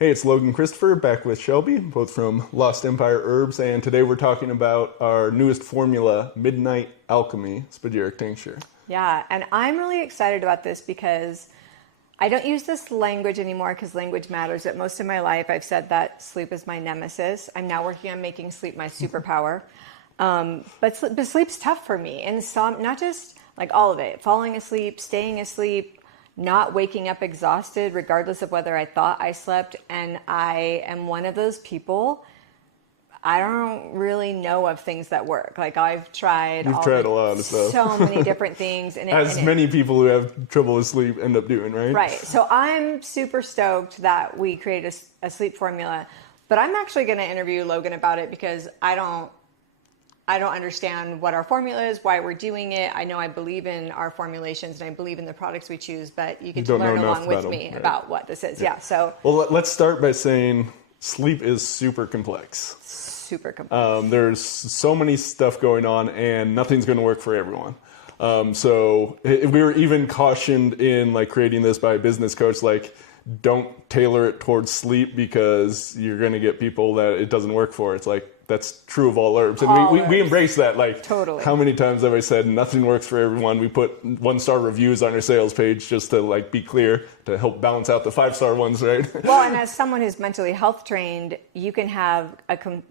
Hey, it's Logan Christopher back with Shelby, both from Lost Empire Herbs, and today we're talking about our newest formula, Midnight Alchemy spagyric tincture. Yeah, and I'm really excited about this because I don't use this language anymore because language matters. But most of my life I've said that sleep is my nemesis. I'm now working on making sleep my superpower. But sleep's tough for me, and some, not just like all of it, falling asleep, staying asleep, not waking up exhausted, regardless of whether I thought I slept. And I am one of those people, I don't really know of things that work. Like I've tried. You've tried a lot of stuff. So many different things. And many people who have trouble with sleep end up doing, right? Right. So I'm super stoked that we created a sleep formula, but I'm actually going to interview Logan about it because I don't understand what our formula is, why we're doing it. I know I believe in our formulations and I believe in the products we choose, but you get to learn along with me about what this is. Yeah. So, well, let's start by saying sleep is super complex. Super complex. There's so many stuff going on, and nothing's going to work for everyone. So we were even cautioned in like creating this by a business coach, like don't tailor it towards sleep because you're going to get people that it doesn't work for. It's like, that's true of all herbs. And we embrace that. Like, totally. How many times have I said nothing works for everyone? We put 1-star reviews on our sales page just to like be clear, to help balance out the 5-star ones, right? Well, and as someone who's mentally health trained, you can have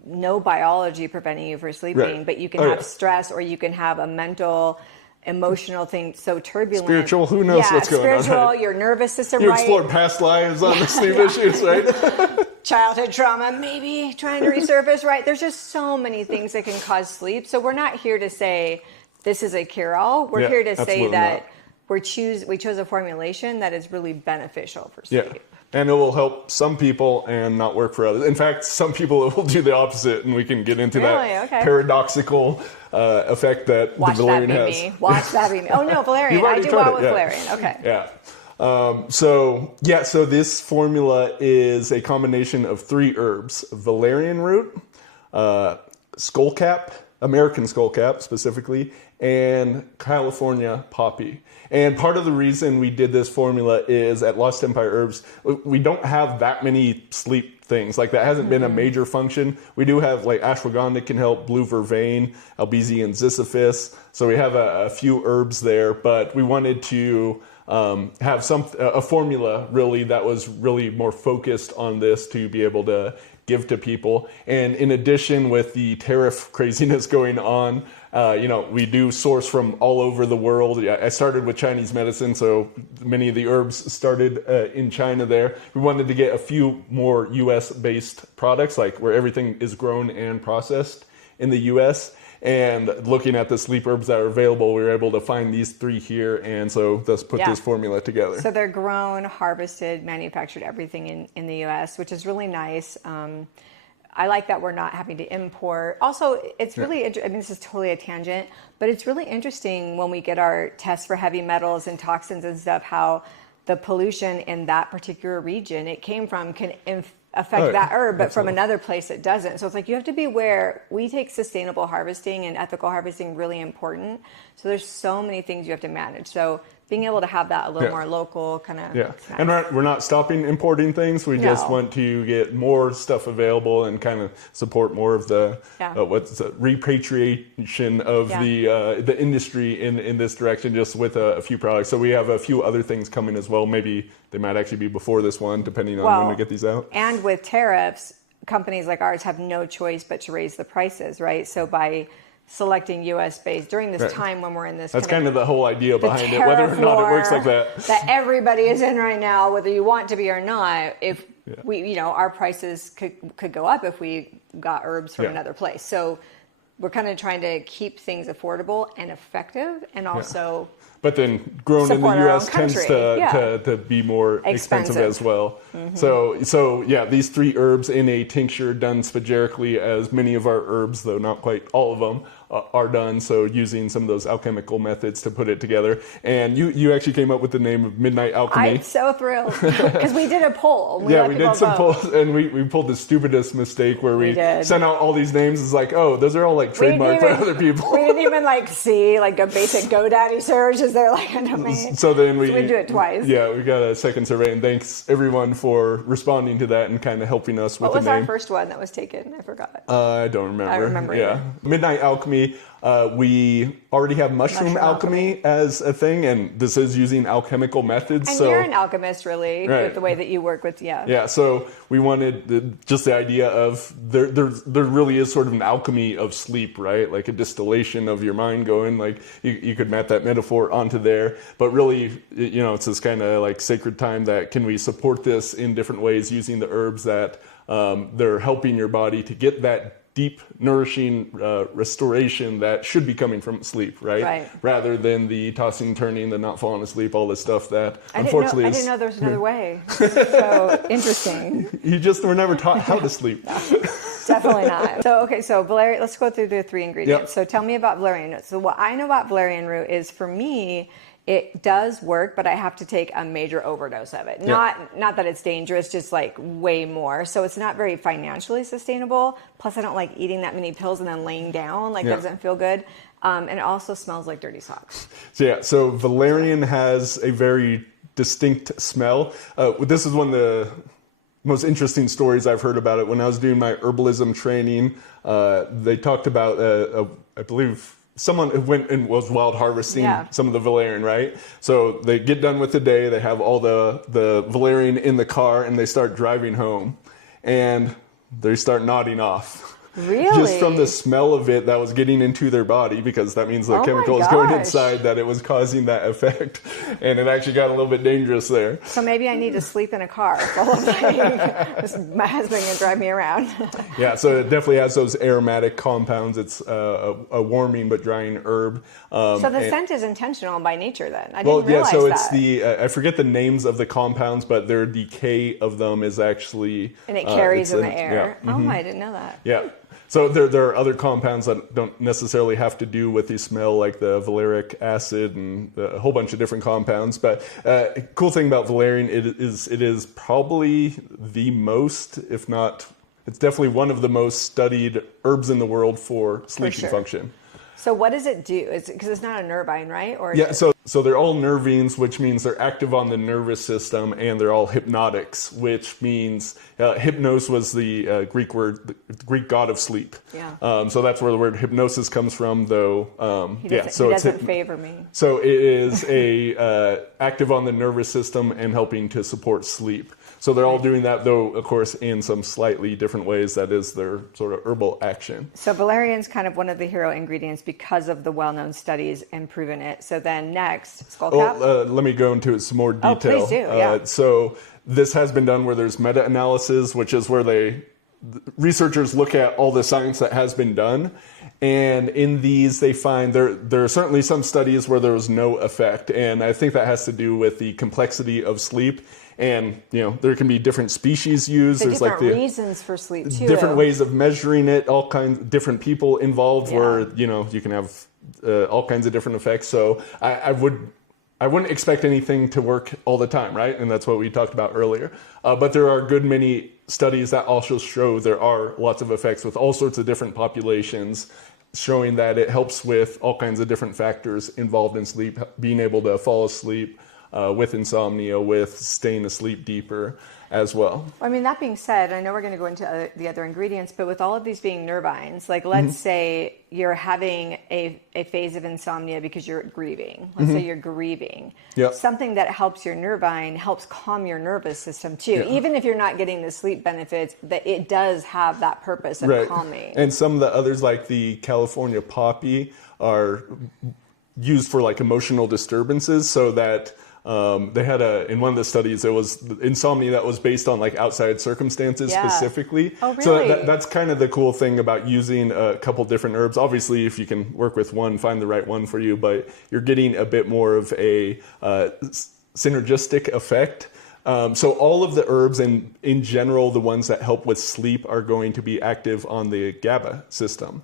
no biology preventing you from sleeping, right, but you can have stress, or you can have a mental, emotional thing so turbulent. Spiritual, who knows what's going on. Spiritual, your nervous system, you explored past lives on the sleep issues, right? Childhood trauma, maybe trying to resurface, right? There's just so many things that can cause sleep. So we're not here to say this is a cure-all. We're here to say that we chose a formulation that is really beneficial for sleep. Yeah. And it will help some people and not work for others. In fact, some people it will do the opposite, and we can get into that paradoxical effect that the Valerian has. Watch that be me. Oh no, Valerian. I do well with Valerian. Okay. Yeah. So this formula is a combination of 3 herbs: valerian root, skullcap, American skullcap specifically, and California poppy. And part of the reason we did this formula is at Lost Empire Herbs, we don't have that many sleep things. Like that hasn't been a major function. We do have like ashwagandha can help, blue vervain, albizia and ziziphus. So we have a few herbs there, but we wanted to have a formula really that was really more focused on this to be able to give to people. And in addition, with the tariff craziness going on, we do source from all over the world. I started with Chinese medicine, so many of the herbs started in China there. We wanted to get a few more US-based products, like where everything is grown and processed in the US. And looking at the sleep herbs that are available, we were able to find these 3 here, and so let's put this formula together. So they're grown, harvested, manufactured, everything in the US, which is really nice. I like that we're not having to import. Also, it's really, I mean, this is totally a tangent, but it's really interesting when we get our tests for heavy metals and toxins and stuff, how the pollution in that particular region it came from can affect that herb, but from another place it doesn't. So it's like you have to be aware. We take sustainable harvesting and ethical harvesting really important. So there's so many things you have to manage. So being able to have that a little more local kind of nice. And we're not stopping importing things. We just want to get more stuff available and kind of support more of the repatriation of the industry in this direction, just with a few products. So we have a few other things coming as well. Maybe they might actually be before this one, depending on when we get these out. And with tariffs, companies like ours have no choice but to raise the prices, right? So by selecting U.S.-based during this time when we're in this. That's kind of the whole idea behind it, whether or not it works like that. That everybody is in right now, whether you want to be or not. If we, our prices could go up if we got herbs from another place. So we're kind of trying to keep things affordable and effective, and also. But then grown in the U.S. tends to be more expensive as well. Mm-hmm. So these 3 herbs in a tincture done spagyrically, as many of our herbs, though not quite all of them, are done. So using some of those alchemical methods to put it together. And you actually came up with the name of Midnight Alchemy. I'm so thrilled because we did a poll. We did some polls, and we pulled the stupidest mistake where we sent out all these names. It's like, oh, those are all like trademarked by other people. We didn't even see like a basic GoDaddy search. because they're like a domain. So then we do it twice. Yeah, we got a second survey, and thanks everyone for responding to that and kind of helping us with the name. What was our first one that was taken? I forgot. I don't remember. I remember. Yeah, Midnight Alchemy. We already have mushroom alchemy as a thing, and this is using alchemical methods. And you're an alchemist, really, Right. with the way that you work with, Yeah, so we wanted just the idea of there really is sort of an alchemy of sleep, right? Like a distillation of your mind going, like you could map that metaphor onto there. But really, it's this kind of like sacred time that can we support this in different ways using the herbs that they're helping your body to get that deep, nourishing restoration that should be coming from sleep, right? Rather than the tossing, turning, the not falling asleep, all this stuff that unfortunately I didn't know there was another way. So interesting. You just were never taught how to sleep. No, definitely not. So Valerian, let's go through the 3 ingredients. Yep. So tell me about valerian. So what I know about valerian root is, for me, it does work, but I have to take a major overdose of it. Not that it's dangerous, just like way more. So it's not very financially sustainable. Plus, I don't like eating that many pills and then laying down. That doesn't feel good. And it also smells like dirty socks. So valerian has a very distinct smell. This is one of the most interesting stories I've heard about it. When I was doing my herbalism training, they talked about, I believe, someone who went and was wild harvesting some of the valerian, right? So they get done with the day, they have all the valerian in the car, and they start driving home, and they start nodding off. Really? Just from the smell of it that was getting into their body, because that means the chemical is going inside, that it was causing that effect. And it actually got a little bit dangerous there. So maybe I need to sleep in a car full of my husband can drive me around. Yeah, so it definitely has those aromatic compounds. It's a warming but drying herb. So the scent is intentional by nature then. I didn't realize so that. it's the, I forget the names of the compounds, but their decay of them is actually... And it carries in the air. Yeah. Oh, I didn't know that. Yeah. So there are other compounds that don't necessarily have to do with the smell, like the valeric acid and a whole bunch of different compounds. But cool thing about valerian, it is probably the most, if not, it's definitely one of the most studied herbs in the world for sleeping function. So what does it do? Because it's not a nervine, right? Or so they're all nervines, which means they're active on the nervous system, and they're all hypnotics, which means hypnos was the Greek word, the Greek god of sleep. Yeah. So that's where the word hypnosis comes from, though. He doesn't favor me. So it is active on the nervous system and helping to support sleep. So they're all doing that, though, of course, in some slightly different ways. That is their sort of herbal action. So valerian's kind of one of the hero ingredients because of the well-known studies and proven it. So then next, Skullcap. Let me go into some more detail. Oh, please do, yeah. So this has been done where there's meta-analysis, which is where researchers look at all the science that has been done. And in these, they find there are certainly some studies where there was no effect. And I think that has to do with the complexity of sleep. And, there can be different species used. There's different reasons for sleep, too. Different ways of measuring it, all kinds of different people involved where, you can have all kinds of different effects. So I wouldn't expect anything to work all the time, right? And that's what we talked about earlier. But there are a good many studies that also show there are lots of effects with all sorts of different populations, showing that it helps with all kinds of different factors involved in sleep, being able to fall asleep, with insomnia, with staying asleep deeper as well. I mean, that being said, I know we're going to go into the other ingredients, but with all of these being nervines, like let's say you're having a phase of insomnia because you're grieving. Let's say you're grieving. Yep. Something that helps your nervine helps calm your nervous system too. Yeah. Even if you're not getting the sleep benefits, that it does have that purpose of calming. And some of the others, like the California poppy, are used for like emotional disturbances, so that they had in one of the studies, it was insomnia that was based on like outside circumstances specifically. Oh, really? So that's kind of the cool thing about using a couple different herbs. Obviously, if you can work with one, find the right one for you, but you're getting a bit more of a synergistic effect. So all of the herbs and in general, the ones that help with sleep are going to be active on the GABA system.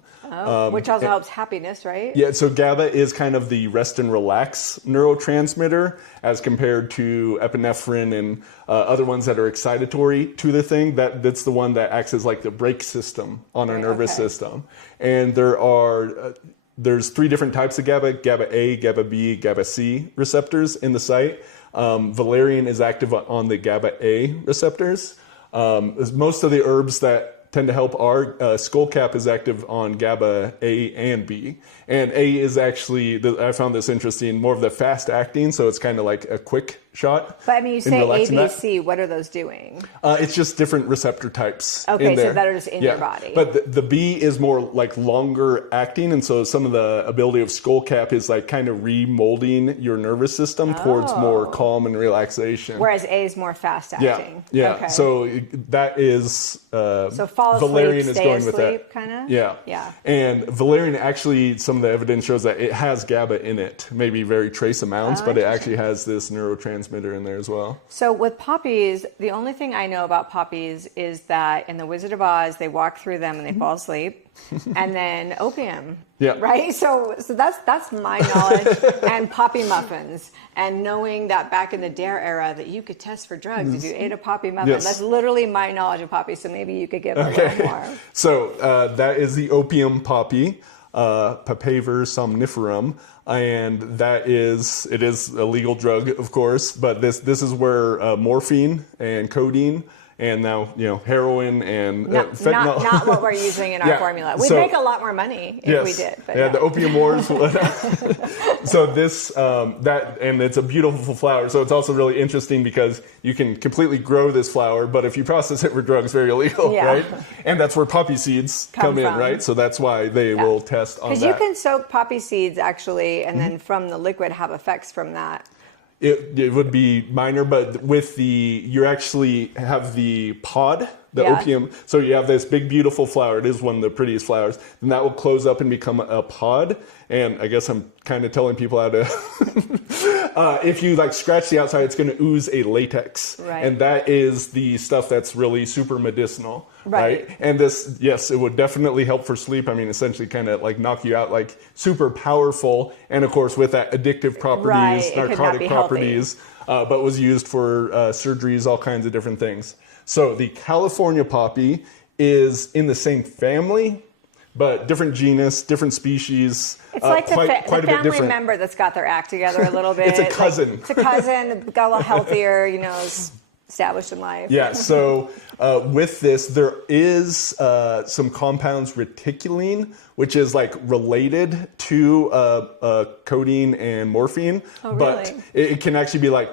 Which also helps happiness, right? Yeah, so GABA is kind of the rest and relax neurotransmitter as compared to epinephrine and other ones that are excitatory to the thing. That's the one that acts as like the brake system on our nervous system. And there are there's 3 different types of GABA: GABA A, GABA B, GABA C receptors in the site. Valerian is active on the GABA A receptors. Most of the herbs that tend to help are Skullcap is active on GABA A and B. And A is actually, I found this interesting, more of the fast acting, so it's kind of like a quick shot. But I mean, you say A, B, C, what are those doing? It's just different receptor types. Okay, so that are just in your body. But the B is more like longer acting, and so some of the ability of Skullcap is like kind of remolding your nervous system towards more calm and relaxation. Whereas A is more fast acting. Yeah. Okay. So that is so fall asleep, Valerian is stay going asleep, with that. kind of? Yeah. And Valerian actually, some of the evidence shows that it has GABA in it, maybe very trace amounts, but it actually has this neurotransmitter in there as well. So with poppies, the only thing I know about poppies is that in The Wizard of Oz, they walk through them and they fall asleep. And then opium. Yeah. Right? So that's my knowledge. And poppy muffins. And knowing that back in the Dare era that you could test for drugs if you ate a poppy muffin. Yes. That's literally my knowledge of poppies. So maybe you could give a little more. So that is the opium poppy, Papaver somniferum. And it is a legal drug, of course, but this is where morphine and codeine and now, heroin and fentanyl. Not what we're using in our formula. We'd make a lot more money if we did. But the opium wars. So this, and it's a beautiful flower. So it's also really interesting because you can completely grow this flower, but if you process it for drugs, very illegal, right? And that's where poppy seeds come in, right? So that's why they will test on that. Because you can soak poppy seeds, actually, and then from the liquid have effects from that. It would be minor, but with you actually have the pod, the opium. So you have this big, beautiful flower. It is one of the prettiest flowers. And that will close up and become a pod. And I guess I'm kind of telling people how to, if you scratch the outside, it's going to ooze a latex. Right. And that is the stuff that's really super medicinal. Right. And this, yes, it would definitely help for sleep. I mean, essentially kind of knock you out, super powerful. And of course, with that addictive properties, narcotic properties, but was used for surgeries, all kinds of different things. So the California poppy is in the same family, but different genus, different species. It's like quite the a bit family different. member that's got their act together a little bit. It's a cousin. It's a cousin, got a little healthier, is established in life. Yeah, so with this, there is some compounds, reticulene, which is related to codeine and morphine. Oh, really? But it can actually be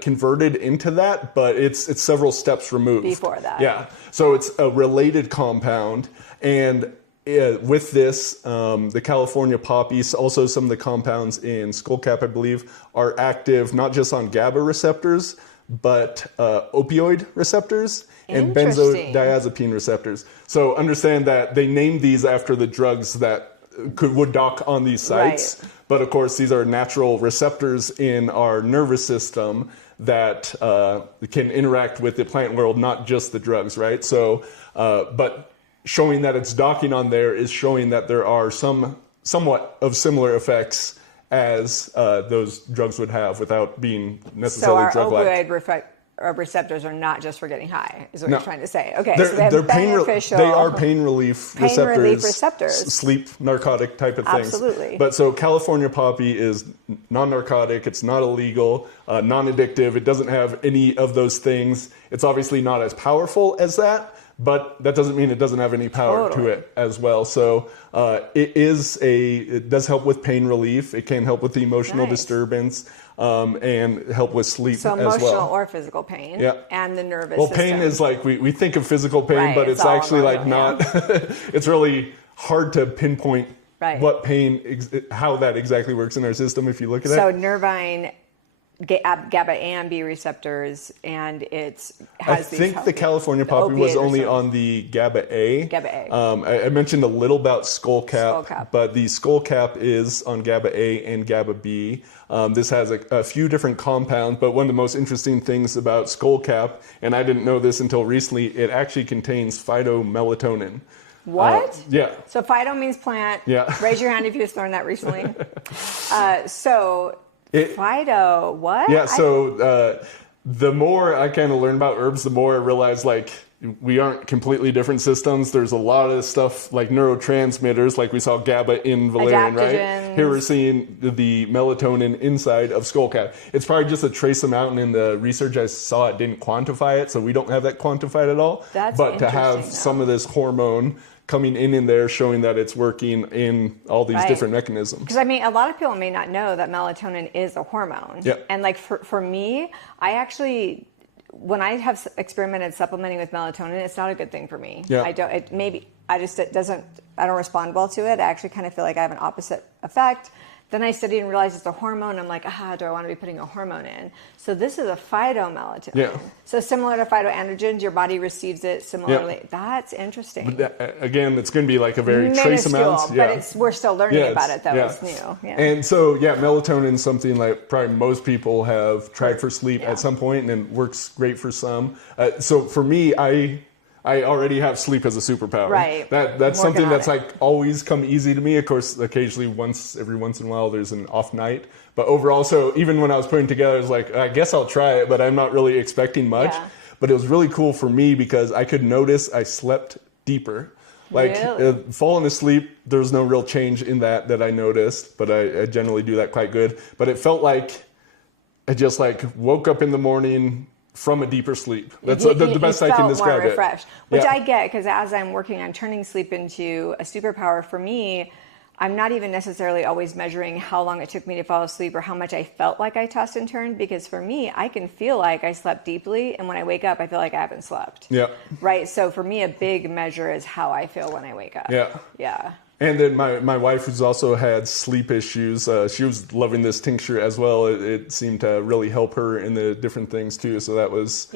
converted into that, but it's several steps removed. Before that. Yeah, so it's a related compound. And with this, the California poppies, also some of the compounds in Skullcap, I believe, are active not just on GABA receptors, but opioid receptors and benzodiazepine receptors. So understand that they named these after the drugs that would dock on these sites. Right. But of course, these are natural receptors in our nervous system that can interact with the plant world, not just the drugs, right? So, but showing that it's docking on there is showing that there are somewhat of similar effects as those drugs would have without being necessarily drug-like. So our opioid receptors are not just for getting high, is what you're trying to say. Okay, they're, so they're beneficial. They are pain relief receptors. Sleep, narcotic type of things. Absolutely. But so California poppy is non-narcotic, it's not illegal, non-addictive, it doesn't have any of those things. It's obviously not as powerful as that, but that doesn't mean it doesn't have any power to it as well. So it does help with pain relief. It can help with the emotional disturbance and help with sleep as well. So emotional or physical pain and the nervous system. Well, pain is we think of physical pain, but it's actually not. It's really hard to pinpoint what pain, how that exactly works in our system if you look at it. So nervine, GABA and B receptors, and I think the California poppy was only on the GABA A. GABA A. I mentioned a little about Skullcap, but the Skullcap is on GABA A and GABA B. This has a few different compounds, but one of the most interesting things about Skullcap, and I didn't know this until recently, it actually contains phytomelatonin. What? Yeah. So phyto means plant. Yeah. Raise your hand if you just learned that recently. Phyto, what? Yeah, so the more I kind of learn about herbs, the more I realize we aren't completely different systems. There's a lot of stuff like neurotransmitters, like we saw GABA in Valerian, right? Here we're seeing the melatonin inside of Skullcap. It's probably just a trace amount, and in the research I saw, it didn't quantify it, so we don't have that quantified at all. But to have some of this hormone coming in there, showing that it's working in all these different mechanisms. Because I mean, a lot of people may not know that melatonin is a hormone. Yep. And like for me, I actually, when I have experimented supplementing with melatonin, it's not a good thing for me. Yeah. I don't. I don't respond well to it. I actually kind of feel like I have an opposite effect. Then I studied and realized it's a hormone. I'm like, do I want to be putting a hormone in? So this is a phytomelatonin. Yeah. So similar to phytoandrogens, your body receives it similarly. Yeah. That's interesting. But again, it's going to be like a very trace amount. But we're still learning about it, though. Yeah. It's new. Yeah. And so, melatonin is something like probably most people have tried for sleep at some point, and it works great for some. So for me, I already have sleep as a superpower. Right. That's something that's like always come easy to me. Of course, occasionally every once in a while there's an off night. But overall, so even when I was putting together, I was like, I guess I'll try it, but I'm not really expecting much. Yeah. But it was really cool for me because I could notice I slept deeper. Like falling asleep, there was no real change in that I noticed, but I generally do that quite good. But it felt like I just like woke up in the morning from a deeper sleep. That's the best I can describe more refreshed, which I get, because as I'm working on turning sleep into a superpower for me, I'm not even necessarily always measuring how long it took me to fall asleep or how much I felt like I tossed and turned, because for me, I can feel like I slept deeply, and when I wake up, I feel like I haven't slept. Yeah. Right? So for me, a big measure is how I feel when I wake up. Yeah. Yeah. And then my wife, who's also had sleep issues, she was loving this tincture as well. It seemed to really help her in the different things too. So that was,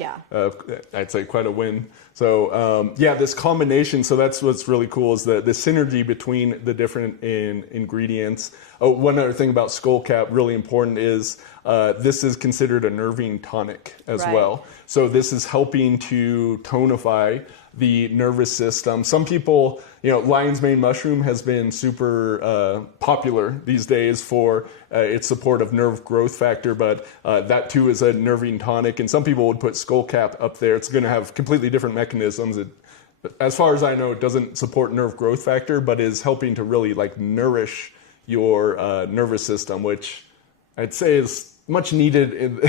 I'd say, quite a win. So this combination. So that's what's really cool is the synergy between the different ingredients. Oh, one other thing about Skullcap, really important, is this is considered a nervine tonic as well. So this is helping to tonify the nervous system. Some people, lion's mane mushroom has been super popular these days for its support of nerve growth factor, but that too is a nervine tonic. And some people would put Skullcap up there. It's going to have completely different mechanisms. As far as I know, it doesn't support nerve growth factor, but is helping to really like nourish your nervous system, which I'd say is much needed in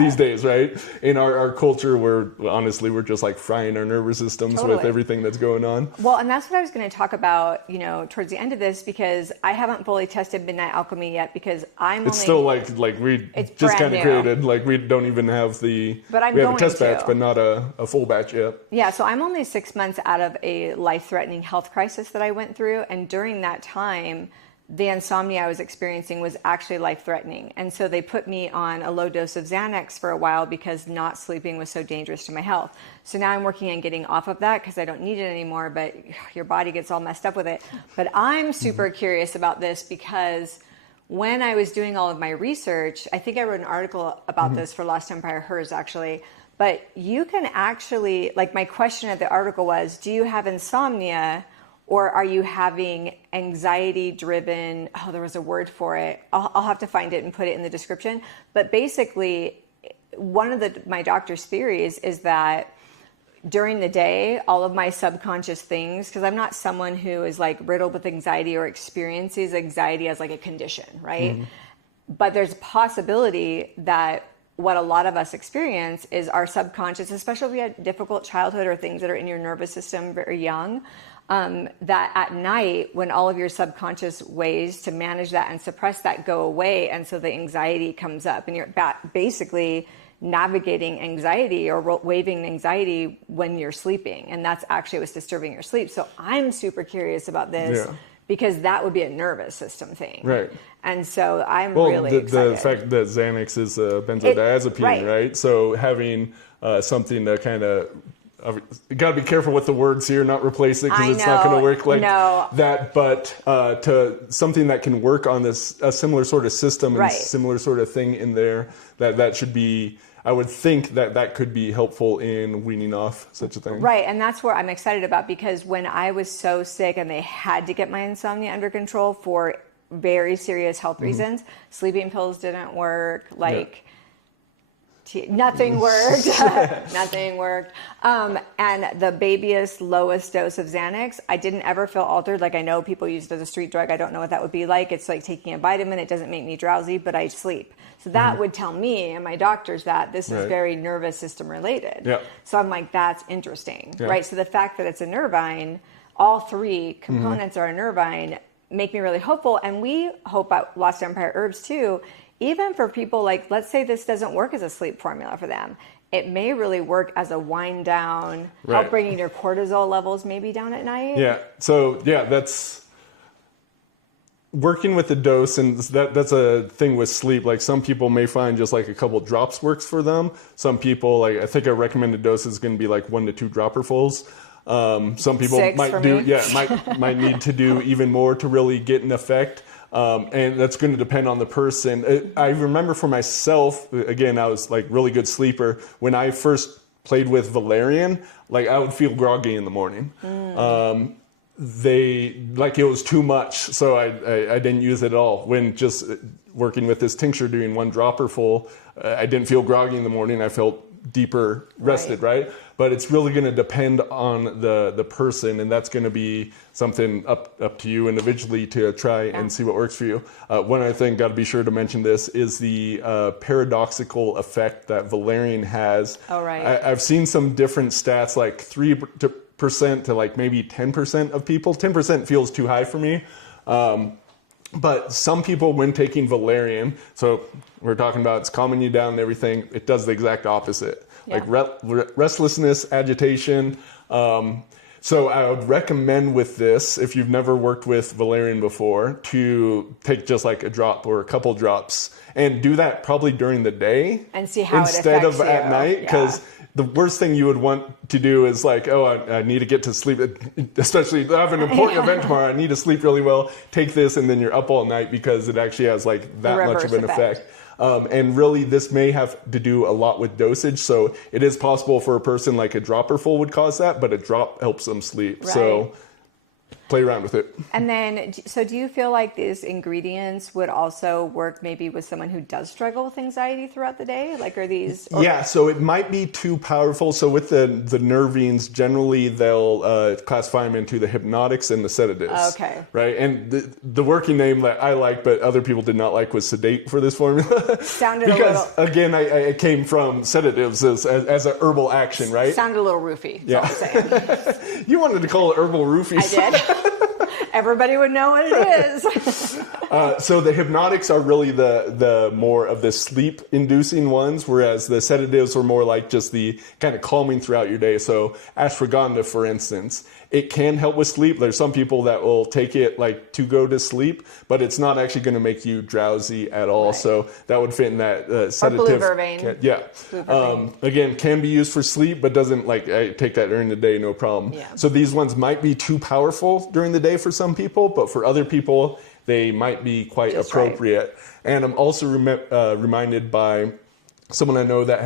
these days, right? In our culture, where honestly we're just like frying our nervous systems with everything that's going on. Well, and that's what I was going to talk about, towards the end of this, because I haven't fully tested Midnight Alchemy yet, because it's still like we just kind of created, like we don't even have we have a test batch, but not a full batch yet. Yeah, so I'm only 6 months out of a life-threatening health crisis that I went through, and during that time, the insomnia I was experiencing was actually life-threatening. And so they put me on a low dose of Xanax for a while because not sleeping was so dangerous to my health. So now I'm working on getting off of that because I don't need it anymore, but your body gets all messed up with it. But I'm super curious about this because when I was doing all of my research, I think I wrote an article about this for Lost Empire Hers, actually. But you can actually, like my question of the article was, do you have insomnia? Or are you having anxiety-driven, there was a word for it. I'll have to find it and put it in the description. But basically, one of my doctor's theories is that during the day, all of my subconscious things, because I'm not someone who is like riddled with anxiety or experiences anxiety as like a condition, right? Mm-hmm. But there's a possibility that what a lot of us experience is our subconscious, especially if you had a difficult childhood or things that are in your nervous system very young, that at night, when all of your subconscious ways to manage that and suppress that go away, and so the anxiety comes up, and you're basically navigating anxiety or waving anxiety when you're sleeping, and that's actually what's disturbing your sleep. So I'm super curious about this because that would be a nervous system thing. Right. And so I'm really excited. The fact that Xanax is a benzodiazepine, right? So having something to kind of you got to be careful with the words here, not replace it because it's not going to work like that. But to something that can work on a similar sort of system and similar sort of thing in there, that should be. I would think that could be helpful in weaning off such a thing. Right, and that's what I'm excited about, because when I was so sick and they had to get my insomnia under control for very serious health reasons, sleeping pills didn't work. Nothing worked. Nothing worked. And the babyest, lowest dose of Xanax, I didn't ever feel altered. Like I know people use it as a street drug. I don't know what that would be like. It's like taking a vitamin. It doesn't make me drowsy, but I sleep. So that would tell me and my doctors that this is very nervous system related. Yeah. So I'm like, that's interesting, right? So the fact that it's a nervine, all three components are a nervine, make me really hopeful. And we hope at Lost Empire Herbs too, even for people like, let's say this doesn't work as a sleep formula for them. It may really work as a wind down, help bringing your cortisol levels maybe down at night. Yeah. So yeah, that's working with the dose, and that's a thing with sleep. Like some people may find just like a couple drops works for them. Some people, like I think a recommended dose is going to be like 1 to 2 dropperfuls. Some people 6 might might need to do even more to really get an effect. And that's going to depend on the person. I remember for myself, again, I was like really good sleeper. When I first played with Valerian, like I would feel groggy in the morning. It was too much, so I didn't use it at all. When just working with this tincture, doing 1 dropper full, I didn't feel groggy in the morning. I felt deeper rested, right? But it's really going to depend on the person, and that's going to be something up to you individually to try and see what works for you. One other thing, got to be sure to mention this, is the paradoxical effect that Valerian has. Oh, right. I've seen some different stats, like 3% to like maybe 10% of people. 10% feels too high for me. But some people, when taking Valerian, so we're talking about it's calming you down and everything, it does the exact opposite. Like restlessness, agitation. So I would recommend with this, if you've never worked with Valerian before, to take just like a drop or a couple drops and do that probably during the day and see how instead it affects of at night, because the worst thing you would want to do is like, I need to get to sleep, especially if I have an important event tomorrow, I need to sleep really well, take this, and then you're up all night because it actually has like that much of an effect. And really, this may have to do a lot with dosage. So it is possible for a person like a dropper full would cause that, but a drop helps them sleep. Right. So play around with it. And then, so do you feel like these ingredients would also work maybe with someone who does struggle with anxiety throughout the day? Like, are these? Yeah, so it might be too powerful. So with the nervines, generally they'll classify them into the hypnotics and the sedatives. Okay. Right, and the working name that I like, but other people did not like, was sedate for this formula. Sounded because, a little. Again, I came from sedatives as an herbal action, right? Sounded a little roofy. That's all I'm saying. You wanted to call it herbal roofies. I did. Everybody would know what it is. So the hypnotics are really the more of the sleep-inducing ones, whereas the sedatives are more like just the kind of calming throughout your day. So ashwagandha, for instance, it can help with sleep. There's some people that will take it like to go to sleep, but it's not actually going to make you drowsy at all. Right. So that would fit in that sedative. Or blue vervain. Blue vervain. Again, can be used for sleep, but doesn't like I take that during the day, no problem. Yeah. So these ones might be too powerful during the day for some people, but for other people, they might be quite just appropriate. Right. And I'm also reminded by someone I know that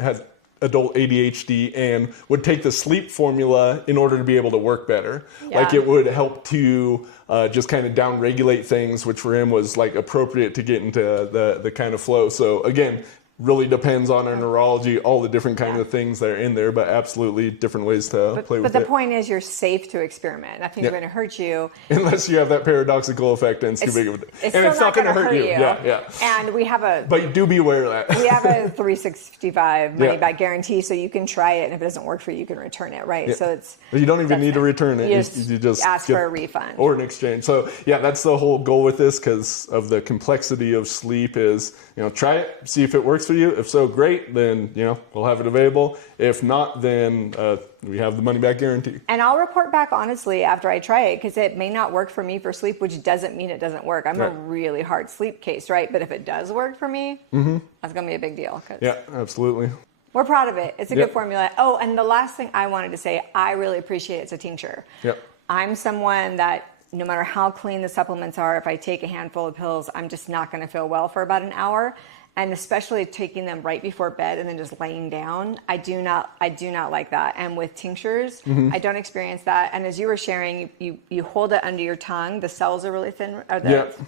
has adult ADHD and would take the sleep formula in order to be able to work better. Yeah. Like it would help to just kind of down-regulate things, which for him was like appropriate to get into the kind of flow. So again, really depends on our neurology, all the different kind of things that are in there, but absolutely different ways to play with it. But the point is, you're safe to experiment. Nothing's going to hurt you. Unless you have that paradoxical effect and it's too big of a... And it's not going to hurt you. Yeah. And we have a... But do be aware of that. We have a 365 money-back guarantee, so you can try it, and if it doesn't work for you, you can return it, right? Yeah. So it's... But you don't even need to return it. You just ask for a refund. Or an exchange. So yeah, that's the whole goal with this, because of the complexity of sleep is, try it, see if it works for you. If so, great. Then we'll have it available. If not, then we have the money back guarantee. And I'll report back honestly after I try it, because it may not work for me for sleep, which doesn't mean it doesn't work. I'm a really hard sleep case, right? But if it does work for me, that's gonna be a big deal. Yeah, absolutely. We're proud of it. It's a good formula. Oh, and the last thing I wanted to say, I really appreciate it's a tincture. Yep. I'm someone that no matter how clean the supplements are, if I take a handful of pills, I'm just not going to feel well for about an hour. And especially taking them right before bed and then just laying down, I do not like that. And with tinctures, I don't experience that. And as you were sharing, you hold it under your tongue. The cells are really thin,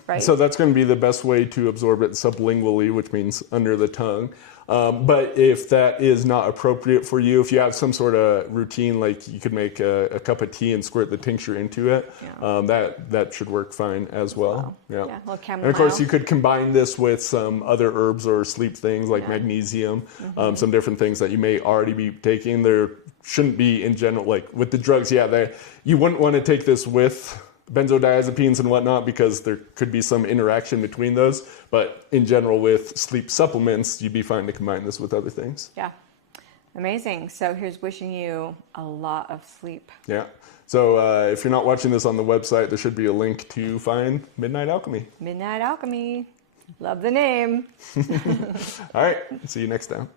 right? So that's going to be the best way to absorb it sublingually, which means under the tongue. But if that is not appropriate for you, if you have some sort of routine, like you could make a cup of tea and squirt the tincture into it, that should work fine as well. Yeah. Yeah, a little chamomile. And of course, you could combine this with some other herbs or sleep things like magnesium, some different things that you may already be taking. There shouldn't be, in general, like with the drugs, you wouldn't want to take this with benzodiazepines and whatnot because there could be some interaction between those. But in general, with sleep supplements, you'd be fine to combine this with other things. Yeah. Amazing. So here's wishing you a lot of sleep. Yeah. So if you're not watching this on the website, there should be a link to find Midnight Alchemy. Midnight Alchemy. Love the name. All right. See you next time.